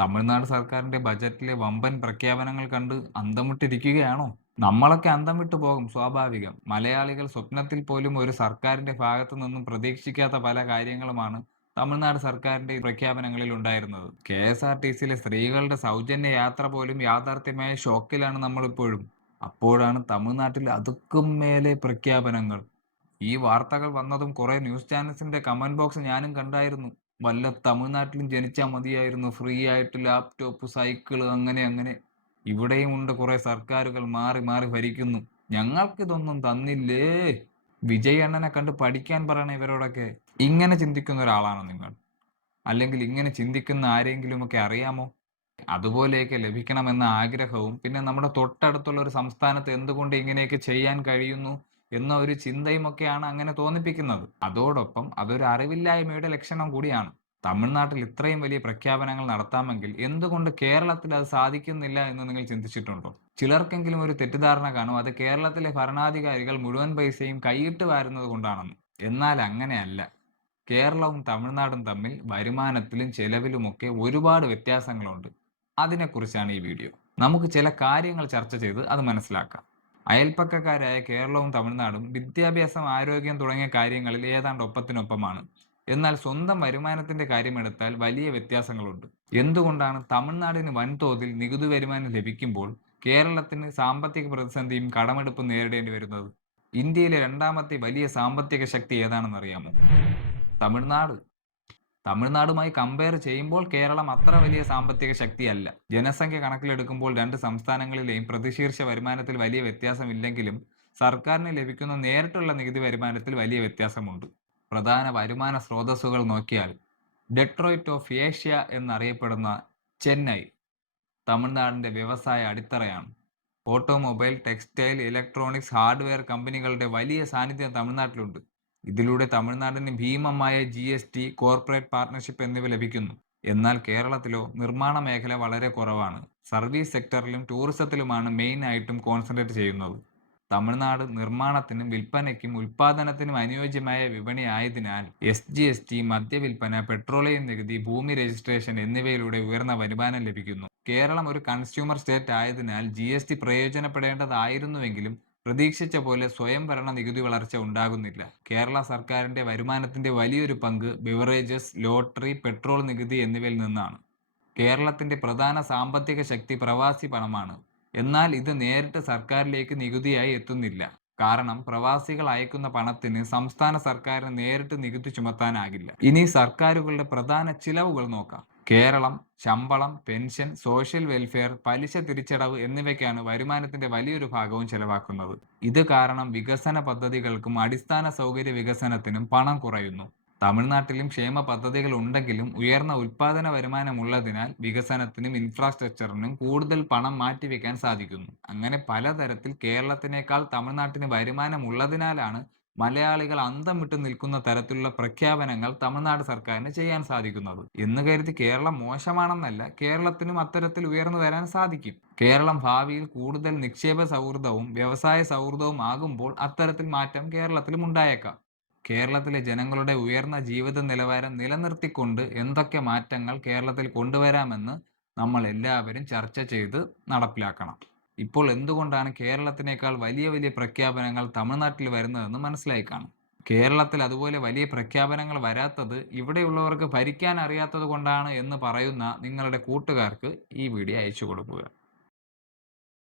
തമിഴ്നാട് സർക്കാരിന്റെ ബജറ്റിലെ വമ്പൻ പ്രഖ്യാപനങ്ങൾ കണ്ട് അന്തം വിട്ടിരിക്കുകയാണോ? നമ്മളൊക്കെ അന്തം വിട്ടു പോകും, സ്വാഭാവികം. മലയാളികൾ സ്വപ്നത്തിൽ പോലും ഒരു സർക്കാരിന്റെ ഭാഗത്തു നിന്നും പ്രതീക്ഷിക്കാത്ത പല കാര്യങ്ങളുമാണ് തമിഴ്നാട് സർക്കാരിന്റെ പ്രഖ്യാപനങ്ങളിൽ ഉണ്ടായിരുന്നത്. KSRTCയിലെ സ്ത്രീകളുടെ സൗജന്യ യാത്ര പോലും യാഥാർത്ഥ്യമായ ഷോക്കിലാണ് നമ്മളിപ്പോഴും. അപ്പോഴാണ് തമിഴ്നാട്ടിൽ അതുക്കും മേലെ പ്രഖ്യാപനങ്ങൾ. ഈ വാർത്തകൾ വന്നതും കുറെ ന്യൂസ് ചാനൽസിന്റെ കമന്റ് ബോക്സ് ഞാനും കണ്ടായിരുന്നു. വല്ല തമിഴ്നാട്ടിലും ജനിച്ചാൽ മതിയായിരുന്നു, ഫ്രീ ആയിട്ട് ലാപ്ടോപ്പ്, സൈക്കിള്, അങ്ങനെ അങ്ങനെ. ഇവിടെയും ഉണ്ട് കുറെ സർക്കാരുകൾ മാറി മാറി ഭരിക്കുന്നു, ഞങ്ങൾക്കിതൊന്നും തന്നില്ലേ. വിജയ് അണ്ണനെ കണ്ട് പഠിക്കാൻ പറയണ ഇവരോടൊക്കെ. ഇങ്ങനെ ചിന്തിക്കുന്ന ഒരാളാണോ നിങ്ങൾ? അല്ലെങ്കിൽ ഇങ്ങനെ ചിന്തിക്കുന്ന ആരെങ്കിലുമൊക്കെ അറിയാമോ? അതുപോലെയൊക്കെ ലഭിക്കണമെന്ന ആഗ്രഹവും പിന്നെ നമ്മുടെ തൊട്ടടുത്തുള്ള ഒരു സംസ്ഥാനത്ത് എന്തുകൊണ്ട് ഇങ്ങനെയൊക്കെ ചെയ്യാൻ കഴിയുന്നു എന്ന ഒരു ചിന്തയുമൊക്കെയാണ് അങ്ങനെ തോന്നിപ്പിക്കുന്നത്. അതോടൊപ്പം അതൊരു അറിവില്ലായ്മയുടെ ലക്ഷണം കൂടിയാണ്. തമിഴ്നാട്ടിൽ ഇത്രയും വലിയ പ്രഖ്യാപനങ്ങൾ നടത്താമെങ്കിൽ എന്തുകൊണ്ട് കേരളത്തിൽ അത് സാധിക്കുന്നില്ല എന്ന് നിങ്ങൾ ചിന്തിച്ചിട്ടുണ്ടോ? ചിലർക്കെങ്കിലും ഒരു തെറ്റിദ്ധാരണ കാണും, അത് കേരളത്തിലെ ഭരണാധികാരികൾ മുഴുവൻ പൈസയും കൈയിട്ട് വാരുന്നത് കൊണ്ടാണെന്ന്. എന്നാൽ അങ്ങനെയല്ല. കേരളവും തമിഴ്നാടും തമ്മിൽ വരുമാനത്തിലും ചെലവിലുമൊക്കെ ഒരുപാട് വ്യത്യാസങ്ങളുണ്ട്. അതിനെക്കുറിച്ചാണ് ഈ വീഡിയോ. നമുക്ക് ചില കാര്യങ്ങൾ ചർച്ച ചെയ്ത് അത് മനസ്സിലാക്കാം. അയൽപ്പക്കക്കാരായ കേരളവും തമിഴ്നാടും വിദ്യാഭ്യാസം, ആരോഗ്യം തുടങ്ങിയ കാര്യങ്ങളിൽ ഏതാണ്ട് ഒപ്പത്തിനൊപ്പമാണ്. എന്നാൽ സ്വന്തം വരുമാനത്തിന്റെ കാര്യമെടുത്താൽ വലിയ വ്യത്യാസങ്ങളുണ്ട്. എന്തുകൊണ്ടാണ് തമിഴ്നാടിന് വൻതോതിൽ നികുതി വരുമാനം ലഭിക്കുമ്പോൾ കേരളത്തിന് സാമ്പത്തിക പ്രതിസന്ധിയും കടമെടുപ്പും നേരിടേണ്ടി വരുന്നത്? ഇന്ത്യയിലെ രണ്ടാമത്തെ വലിയ സാമ്പത്തിക ശക്തി ഏതാണെന്നറിയാമോ? തമിഴ്നാട്. തമിഴ്നാടുമായി കമ്പയർ ചെയ്യുമ്പോൾ കേരളം അത്ര വലിയ സാമ്പത്തിക ശക്തിയല്ല. ജനസംഖ്യ കണക്കിലെടുക്കുമ്പോൾ രണ്ട് സംസ്ഥാനങ്ങളിലെയും പ്രതിശീർഷ വരുമാനത്തിൽ വലിയ വ്യത്യാസമില്ലെങ്കിലും സർക്കാരിന് ലഭിക്കുന്ന നേരിട്ടുള്ള നികുതി വരുമാനത്തിൽ വലിയ വ്യത്യാസമുണ്ട്. പ്രധാന വരുമാന സ്രോതസ്സുകൾ നോക്കിയാൽ ഡെട്രോയിറ്റ് ഓഫ് ഏഷ്യ എന്നറിയപ്പെടുന്ന ചെന്നൈ തമിഴ്നാടിന്റെ വ്യവസായ അടിത്തറയാണ്. ഓട്ടോമൊബൈൽ, ടെക്സ്റ്റൈൽ, ഇലക്ട്രോണിക്സ്, ഹാർഡ്വെയർ കമ്പനികളുടെ വലിയ സാന്നിധ്യം തമിഴ്നാട്ടിലുണ്ട്. ഇതിലൂടെ തമിഴ്നാടിന് ഭീമമായ GST, കോർപ്പറേറ്റ് പാർട്ണർഷിപ്പ് എന്നിവ ലഭിക്കുന്നു. എന്നാൽ കേരളത്തിലോ നിർമ്മാണ മേഖല വളരെ കുറവാണ്. സർവീസ് സെക്ടറിലും ടൂറിസത്തിലുമാണ് മെയിൻ ആയിട്ടും കോൺസെൻട്രേറ്റ് ചെയ്യുന്നത്. തമിഴ്നാട് നിർമ്മാണത്തിനും വിൽപ്പനയ്ക്കും ഉൽപ്പാദനത്തിനും അനുയോജ്യമായ വിപണി ആയതിനാൽ SGST, മദ്യവിൽപ്പന, പെട്രോളിയം നികുതി, ഭൂമി രജിസ്ട്രേഷൻ എന്നിവയിലൂടെ ഉയർന്ന വരുമാനം ലഭിക്കുന്നു. കേരളം ഒരു കൺസ്യൂമർ സ്റ്റേറ്റ് ആയതിനാൽ GST പ്രയോജനപ്പെടേണ്ടതായിരുന്നുവെങ്കിലും പ്രതീക്ഷിച്ച പോലെ സ്വയംഭരണ നികുതി വളർച്ച ഉണ്ടാകുന്നില്ല. കേരള സർക്കാരിന്റെ വരുമാനത്തിന്റെ വലിയൊരു പങ്ക് ബിവറേജസ്, ലോട്ടറി, പെട്രോൾ നികുതി എന്നിവയിൽ നിന്നാണ്. കേരളത്തിന്റെ പ്രധാന സാമ്പത്തിക ശക്തി പ്രവാസി പണമാണ്. എന്നാൽ ഇത് നേരിട്ട് സർക്കാരിലേക്ക് നികുതിയായി എത്തുന്നില്ല. കാരണം പ്രവാസികൾ അയക്കുന്ന പണത്തിന് സംസ്ഥാന സർക്കാരിന് നേരിട്ട് നികുതി ചുമത്താനാകില്ല. ഇനി സർക്കാരുകളുടെ പ്രധാന ചിലവുകൾ നോക്കാം. കേരളം ശമ്പളം, പെൻഷൻ, സോഷ്യൽ വെൽഫെയർ, പലിശ തിരിച്ചടവ് എന്നിവയ്ക്കാണ് വരുമാനത്തിന്റെ വലിയൊരു ഭാഗവും ചെലവാക്കുന്നത്. ഇത് കാരണം വികസന പദ്ധതികൾക്കും അടിസ്ഥാന സൗകര്യ വികസനത്തിനും പണം കുറയുന്നു. തമിഴ്നാട്ടിലും ക്ഷേമ പദ്ധതികൾ ഉണ്ടെങ്കിലും ഉയർന്ന ഉൽപ്പാദന വരുമാനമുള്ളതിനാൽ വികസനത്തിനും ഇൻഫ്രാസ്ട്രക്ചറിനും കൂടുതൽ പണം മാറ്റിവെക്കാൻ സാധിക്കുന്നു. അങ്ങനെ പലതരത്തിൽ കേരളത്തിനേക്കാൾ തമിഴ്നാട്ടിന് വരുമാനം ഉള്ളതിനാലാണ് മലയാളികൾ അന്തം വിട്ടു നിൽക്കുന്ന തരത്തിലുള്ള പ്രഖ്യാപനങ്ങൾ തമിഴ്നാട് സർക്കാരിന് ചെയ്യാൻ സാധിക്കുന്നത്. എന്ന് കരുതി കേരളം മോശമാണെന്നല്ല, കേരളത്തിനും അത്തരത്തിൽ ഉയർന്നു വരാൻ സാധിക്കും. കേരളം ഭാവിയിൽ കൂടുതൽ നിക്ഷേപ സൗഹൃദവും വ്യവസായ സൗഹൃദവും ആകുമ്പോൾ അത്തരത്തിൽ മാറ്റം കേരളത്തിലും ഉണ്ടായേക്കാം. കേരളത്തിലെ ജനങ്ങളുടെ ഉയർന്ന ജീവിത നിലവാരം നിലനിർത്തിക്കൊണ്ട് എന്തൊക്കെ മാറ്റങ്ങൾ കേരളത്തിൽ കൊണ്ടുവരാമെന്ന് നമ്മൾ എല്ലാവരും ചർച്ച ചെയ്ത് നടപ്പിലാക്കണം. ഇപ്പോൾ എന്തുകൊണ്ടാണ് കേരളത്തിനേക്കാൾ വലിയ വലിയ പ്രഖ്യാപനങ്ങൾ തമിഴ്നാട്ടിൽ വരുന്നതെന്ന് മനസ്സിലായി കാണും. കേരളത്തിൽ അതുപോലെ വലിയ പ്രഖ്യാപനങ്ങൾ വരാത്തത് ഇവിടെയുള്ളവർക്ക് ഭരിക്കാൻ അറിയാത്തത് കൊണ്ടാണ് എന്ന് പറയുന്ന നിങ്ങളുടെ കൂട്ടുകാർക്ക് ഈ വീഡിയോ അയച്ചു കൊടുക്കുക.